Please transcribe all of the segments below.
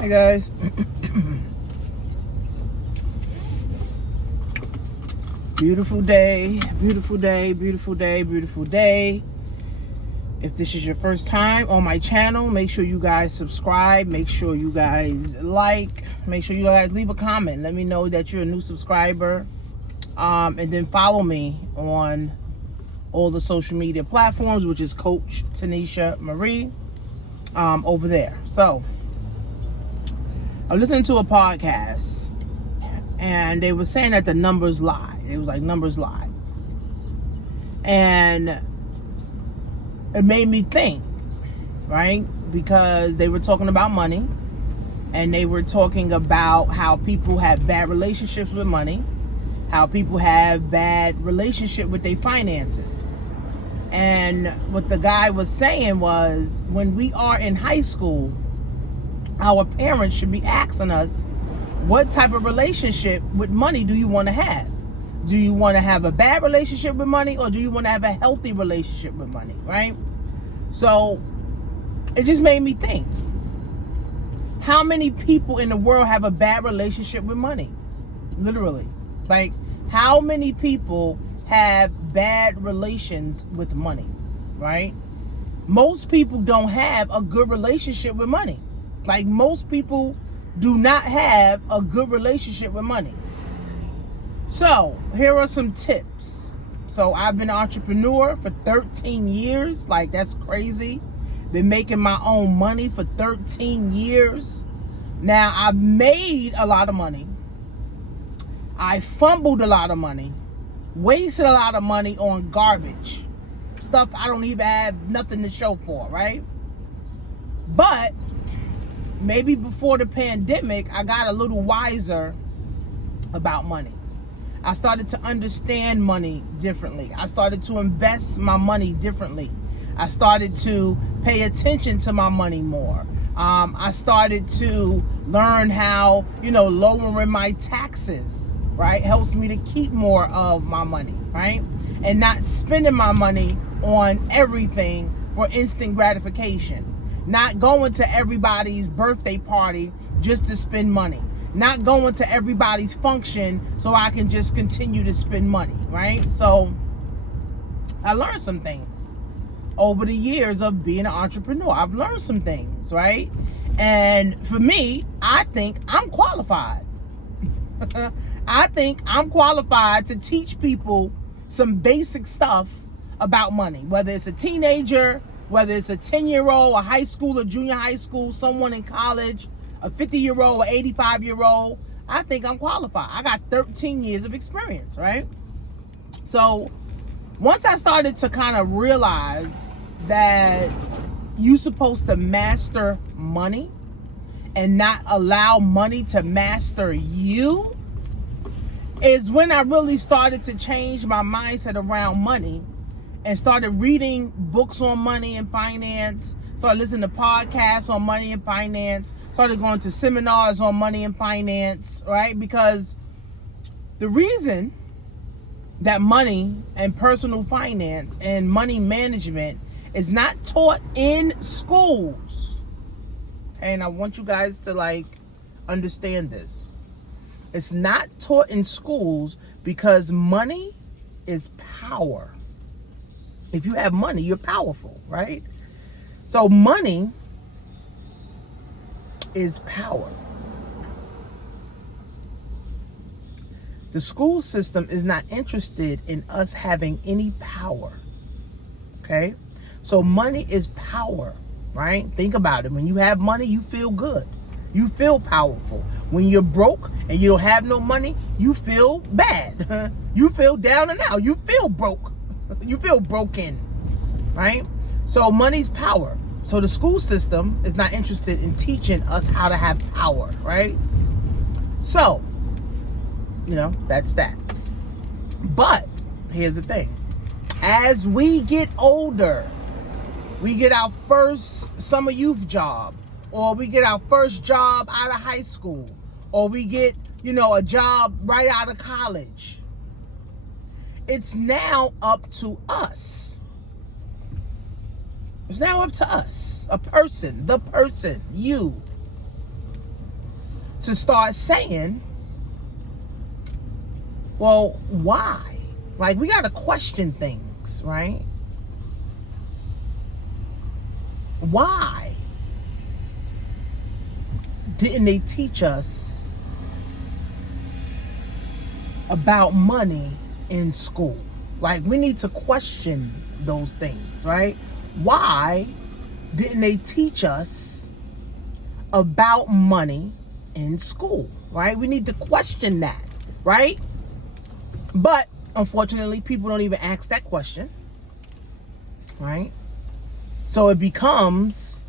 Hey guys. Beautiful day, beautiful day, beautiful day, beautiful day. If this is your first time on my channel, make sure you guys subscribe, make sure you guys like, make sure you guys leave a comment. Let me know that you're a new subscriber. And then follow me on all the social media platforms, which is Coach Tanisha Marie over there. So I was listening to a podcast and they were saying that the numbers lie. It was like numbers lie. And it made me think, right? Because they were talking about money and they were talking about how people have bad relationships with money, how people have bad relationship with their finances. And what the guy was saying was, when we are in high school, our parents should be asking us, what type of relationship with money do you want to have? Do you want to have a bad relationship with money, or do you want to have a healthy relationship with money, right? So it just made me think, how many people in the world have a bad relationship with money? Literally. Like, how many people have bad relations with money, right? Most people don't have a good relationship with money. Like, most people do not have a good relationship with money. So here are some tips. So I've been an entrepreneur for 13 years. Like, that's crazy. Been making my own money for 13 years. Now, I've made a lot of money. I fumbled a lot of money. Wasted a lot of money on garbage. Stuff I don't even have nothing to show for, right? But maybe before the pandemic, I got a little wiser about money. I started to understand money differently. I started to invest my money differently. I started to pay attention to my money more. I started to learn how, lowering my taxes, right, helps me to keep more of my money, right? And not spending my money on everything for instant gratification. Not going to everybody's birthday party just to spend money. Not going to everybody's function so I can just continue to spend money, right? So I learned some things over the years of being an entrepreneur. I've learned some things, right? And for me, I think I'm qualified. I think I'm qualified to teach people some basic stuff about money, whether it's a teenager, whether it's a 10-year-old, a high school, a junior high school, someone in college, a 50-year-old, or 85-year-old. I think I'm qualified. I got 13 years of experience, right? So once I started to kind of realize that you're supposed to master money and not allow money to master you, is when I really started to change my mindset around money and started reading books on money and finance, started listening to podcasts on money and finance, started going to seminars on money and finance, right? Because the reason that money and personal finance and money management is not taught in schools, okay, and I want you guys to understand this. It's not taught in schools because money is power. If you have money, you're powerful, right? So money is power. The school system is not interested in us having any power, okay? So money is power, right? Think about it. When you have money, you feel good. You feel powerful. When you're broke and you don't have no money, you feel bad. You feel down and out. You feel broke. You feel broken, right? So money's power. So the school system is not interested in teaching us how to have power, right? So, that's that. But here's the thing. As we get older, we get our first summer youth job, or we get our first job out of high school, or we get, a job right out of college. It's now up to us. It's now up to us, the person, you, to start saying, well, why? Like, we got to question things, right? Why didn't they teach us about money in school? Like, we need to question those things, right? Why didn't they teach us about money in school, right? We need to question that, right? But unfortunately, people don't even ask that question, right? So it becomes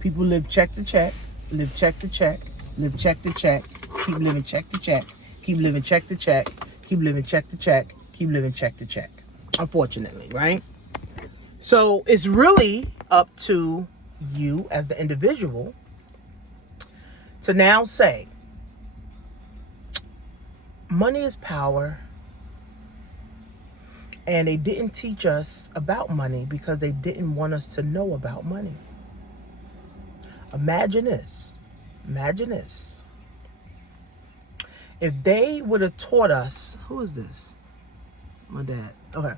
people live check to check, live check to check, live check to check, keep living check to check, keep living check to check, keep living check to check, keep living check to check. Unfortunately, right? So it's really up to you as the individual to now say, money is power, and they didn't teach us about money because they didn't want us to know about money. Imagine this. Imagine this. If they would have taught us, who is this? My dad. Okay.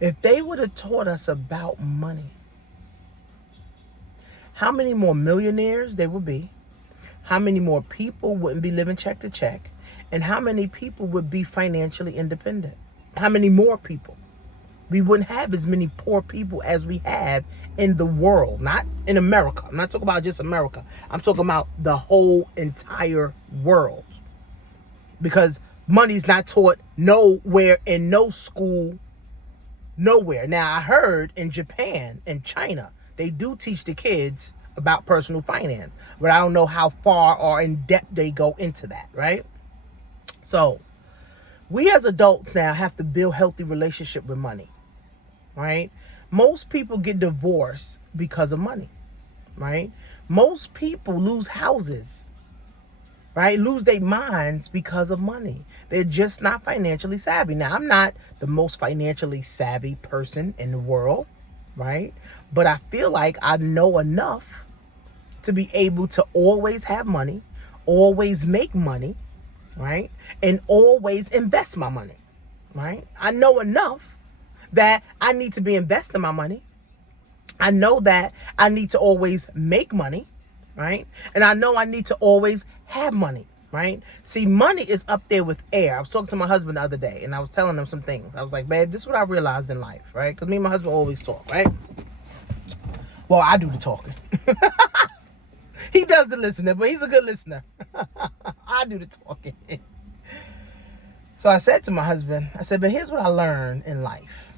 If they would have taught us about money, how many more millionaires there would be? How many more people wouldn't be living check to check? And how many people would be financially independent? How many more people? We wouldn't have as many poor people as we have in the world, not in America. I'm not talking about just America. I'm talking about the whole entire world. Because money's not taught nowhere in no school, nowhere. Now, I heard in Japan and China, they do teach the kids about personal finance, but I don't know how far or in depth they go into that, right? So we as adults now have to build healthy relationship with money, right? Most people get divorced because of money, right? Most people lose houses, right? Lose their minds because of money. They're just not financially savvy. Now, I'm not the most financially savvy person in the world, right? But I feel like I know enough to be able to always have money, always make money, right? And always invest my money, right? I know enough that I need to be investing my money. I know that I need to always make money, right? And I know I need to always have money, right? See, money is up there with air. I was talking to my husband the other day, and I was telling him some things. I was like, babe, this is what I realized in life, right? Because me and my husband always talk, right? Well, I do the talking. He does the listening, but he's a good listener. I do the talking. So I said to my husband, I said, but here's what I learned in life.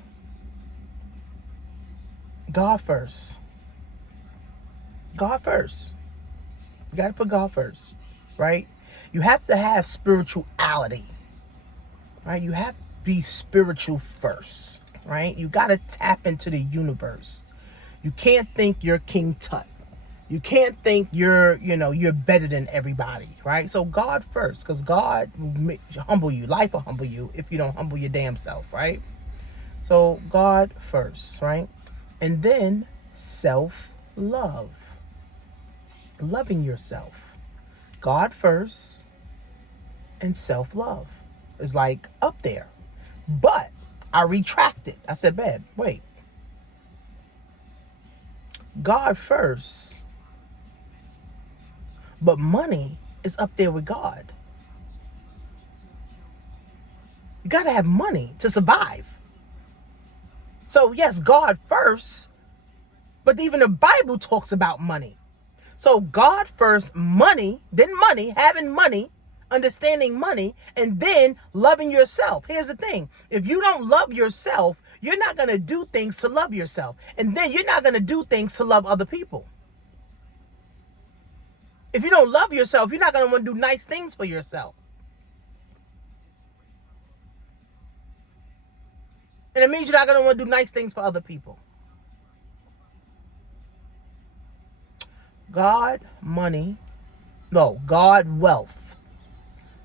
God first. God first. You got to put God first, right? You have to have spirituality, right? You have to be spiritual first, right? You got to tap into the universe. You can't think you're King Tut. You can't think you're better than everybody, right? So God first, because God will humble you. Life will humble you if you don't humble your damn self, right? So God first, right? And then self-love. Loving yourself. God first and self-love is like up there. But I retracted. I said, babe, wait. God first. But money is up there with God. You got to have money to survive. So yes, God first, but even the Bible talks about money. So God first, money, then money, having money, understanding money, and then loving yourself. Here's the thing. If you don't love yourself, you're not going to do things to love yourself. And then you're not going to do things to love other people. If you don't love yourself, you're not going to want to do nice things for yourself. And it means you're not going to want to do nice things for other people. God, money. No, God, wealth.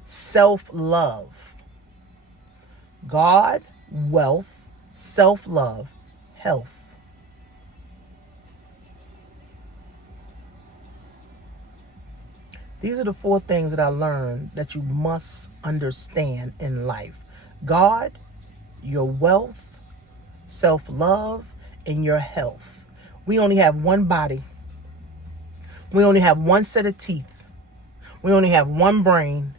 Self-love. God, wealth, self-love, health. These are the 4 things that I learned that you must understand in life: God, your wealth, self-love, and your health. We only have one body. We only have one set of teeth. We only have one brain.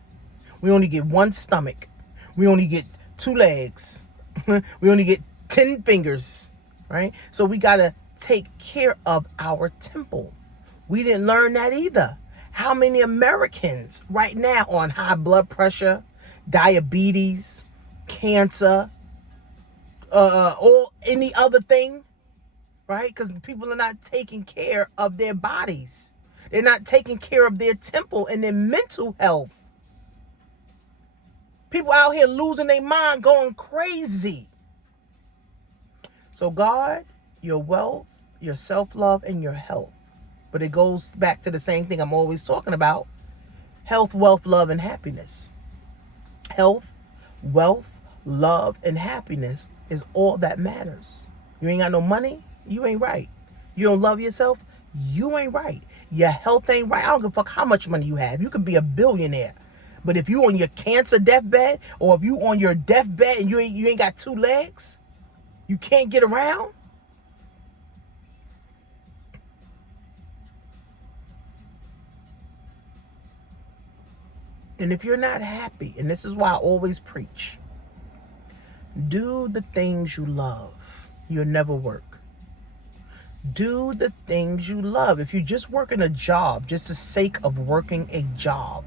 We only get one stomach. We only get 2 legs. We only get 10 fingers, right? So we got to take care of our temple. We didn't learn that either. How many Americans right now on high blood pressure, diabetes, cancer, or any other thing, right? Because people are not taking care of their bodies. They're not taking care of their temple and their mental health. People out here losing their mind, going crazy. So God, your wealth, your self-love, and your health. But it goes back to the same thing I'm always talking about: health, wealth, love, and happiness. Health, wealth, love, and happiness is all that matters. You ain't got no money, you ain't right. You don't love yourself, you ain't right. Your health ain't right. I don't give a fuck how much money you have. You could be a billionaire. But if you on your cancer deathbed, or if you on your deathbed and you ain't got 2 legs, you can't get around. And if you're not happy, and this is why I always preach, do the things you love. You'll never work. Do the things you love. If you're just working a job, just the sake of working a job,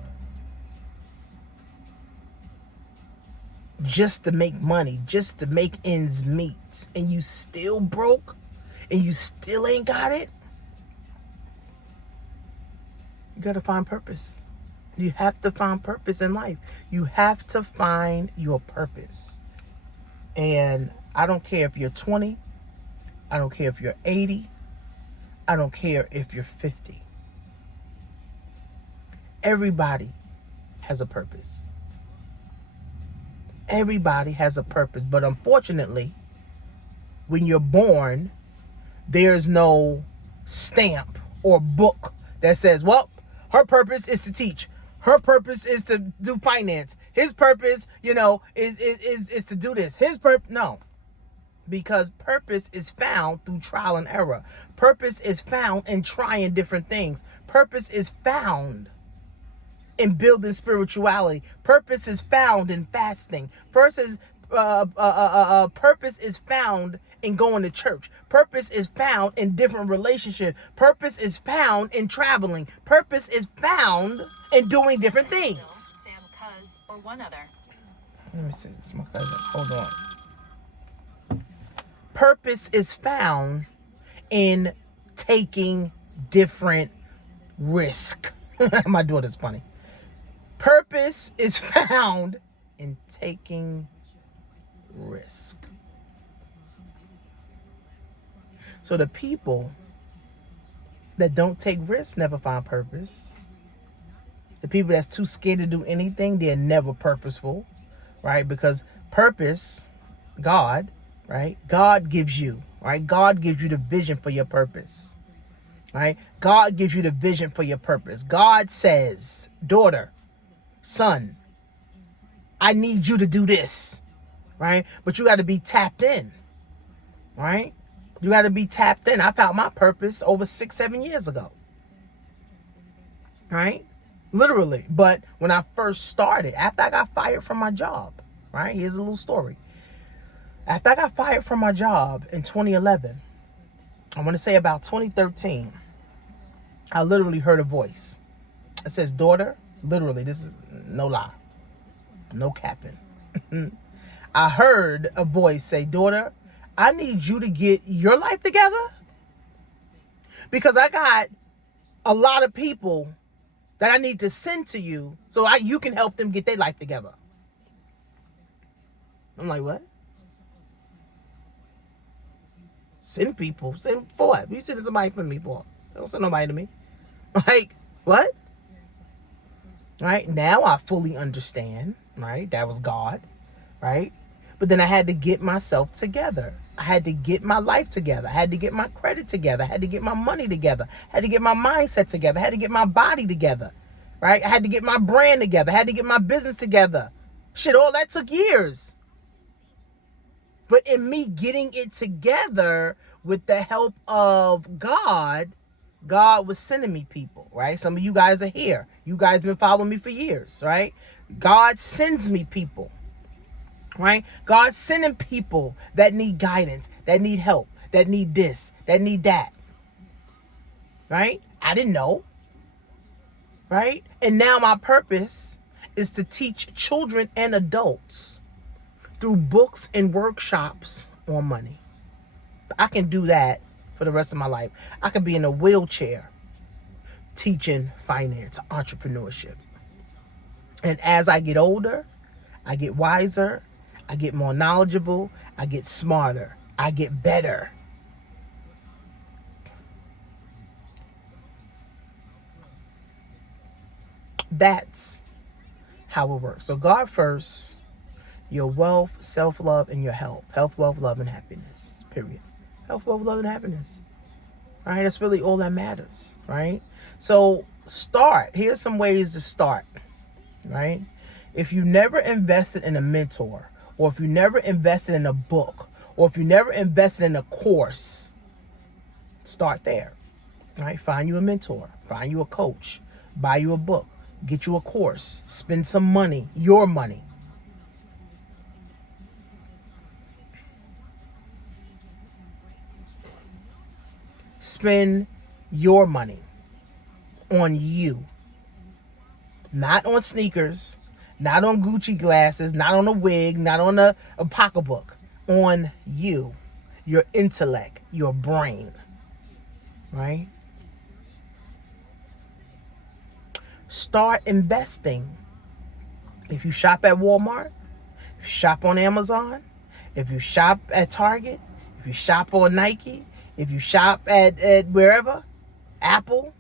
just to make money, just to make ends meet, and you still broke, and you still ain't got it, you got to find purpose. You have to find purpose in life. You have to find your purpose. And I don't care if you're 20. I don't care if you're 80. I don't care if you're 50. Everybody has a purpose. Everybody has a purpose. But unfortunately, when you're born, there's no stamp or book that says, well, her purpose is to teach. Her purpose is to do finance. His purpose, is to do this. His purpose, no. Because purpose is found through trial and error. Purpose is found in trying different things. Purpose is found in building spirituality. Purpose is found in fasting. Purpose is found in going to church. Purpose is found in different relationships. Purpose is found in traveling. Purpose is found in doing different things. Sam Cuz or one other. Let me see. This is my cousin. Hold on. Purpose is found in taking different risk. My daughter's funny. Purpose is found in taking risk. So the people that don't take risks never find purpose. The people that's too scared to do anything, they're never purposeful, right? Because purpose, God, right? God gives you, right? God gives you the vision for your purpose, right? God gives you the vision for your purpose. God says, daughter, son, I need you to do this, right? But you got to be tapped in, right? You got to be tapped in. I found my purpose over 6-7 years ago, right? Literally. But when I first started, after I got fired from my job, right? Here's a little story. After I got fired from my job in 2011, I want to say about 2013, I literally heard a voice. It says, daughter, literally, this is no lie, no capping. I heard a voice say, daughter, I need you to get your life together, because I got a lot of people that I need to send to you so you can help them get their life together. I'm like, what? Send people? Send for what? You send somebody for me for? Don't send nobody to me. Like, what? Right? Now I fully understand, right? That was God, right? But then I had to get myself together. I had to get my life together. I had to get my credit together. I had to get my money together. I had to get my mindset together. I had to get my body together. right? I had to get my brand together. I had to get my business together. Shit, all that took years. But in me getting it together with the help of God, God was sending me people, right? Some of you guys are here. You guys been following me for years, right? God sends me people, right? God's sending people that need guidance, that need help, that need this, that need that, right? I didn't know, right? And now my purpose is to teach children and adults through books and workshops on money. I can do that for the rest of my life. I could be in a wheelchair teaching finance, entrepreneurship. And as I get older, I get wiser, I get more knowledgeable, I get smarter, I get better. That's how it works. So God first, your wealth, self-love, and your health. Health, wealth, love, and happiness. Period. Health, wealth, love, and happiness. All right, that's really all that matters, right? So start. Here's some ways to start, right? If you never invested in a mentor, or if you never invested in a book, or if you never invested in a course, start there, right? Find you a mentor, find you a coach, buy you a book, get you a course, spend some money, your money. Spend your money on you. Not on sneakers, not on Gucci glasses, not on a wig, not on a pocketbook. On you, your intellect, your brain, right? Start investing. If you shop at Walmart, if you shop on Amazon, if you shop at Target, if you shop on Nike, if you shop at wherever, Apple,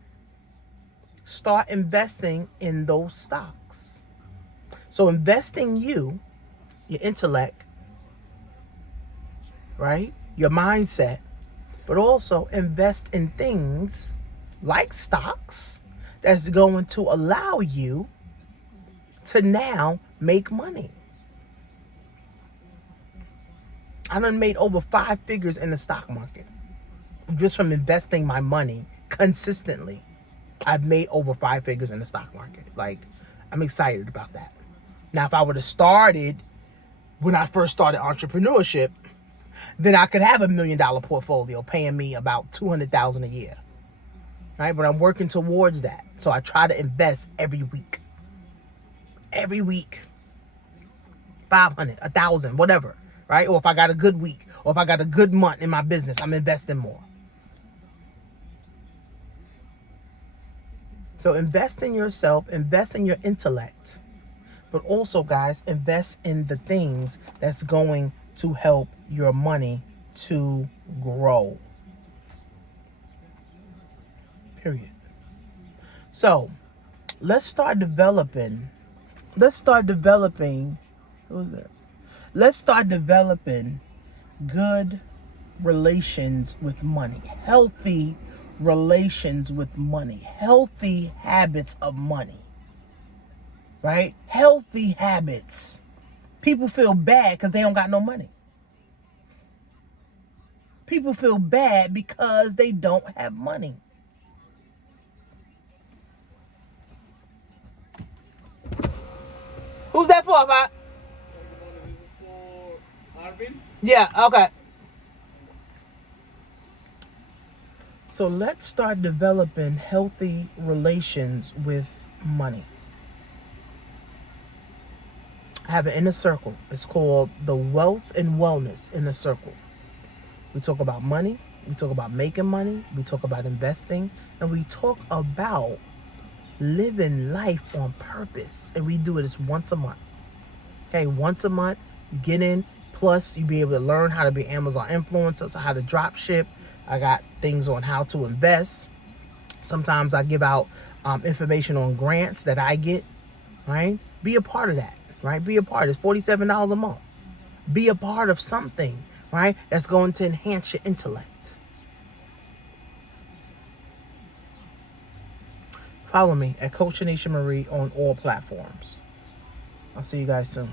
start investing in those stocks. So investing you, your intellect, right? Your mindset, but also invest in things like stocks that's going to allow you to now make money. I done made over 5 figures in the stock market just from investing my money consistently. I've made over 5 figures in the stock market. Like, I'm excited about that. Now, if I would have started when I first started entrepreneurship, then I could have $1 million portfolio paying me about $200,000 a year. Right? But I'm working towards that. So I try to invest every week. Every week. 500, 1,000, whatever. Right? Or if I got a good week, or if I got a good month in my business, I'm investing more. So invest in yourself, invest in your intellect. But also, guys, invest in the things that's going to help your money to grow. Period. So let's start developing. Let's start developing good relations with money, healthy relations with money, healthy habits of money, right? Healthy habits. People feel bad because they don't got no money. People feel bad because they don't have money. Who's that for, Bob? Yeah, okay. So let's start developing healthy relations with money. I have an inner circle. It's called the Wealth and Wellness Inner Circle. We talk about money. We talk about making money. We talk about investing. And we talk about living life on purpose. And we do it once a month. Okay, once a month, you get in. Plus, you be able to learn how to be Amazon influencers, how to drop ship. I got things on how to invest. Sometimes I give out information on grants that I get, right? Be a part of that, right? Be a part. It's $47 a month. Be a part of something, right? That's going to enhance your intellect. Follow me at Coach Tanisha Marie on all platforms. I'll see you guys soon.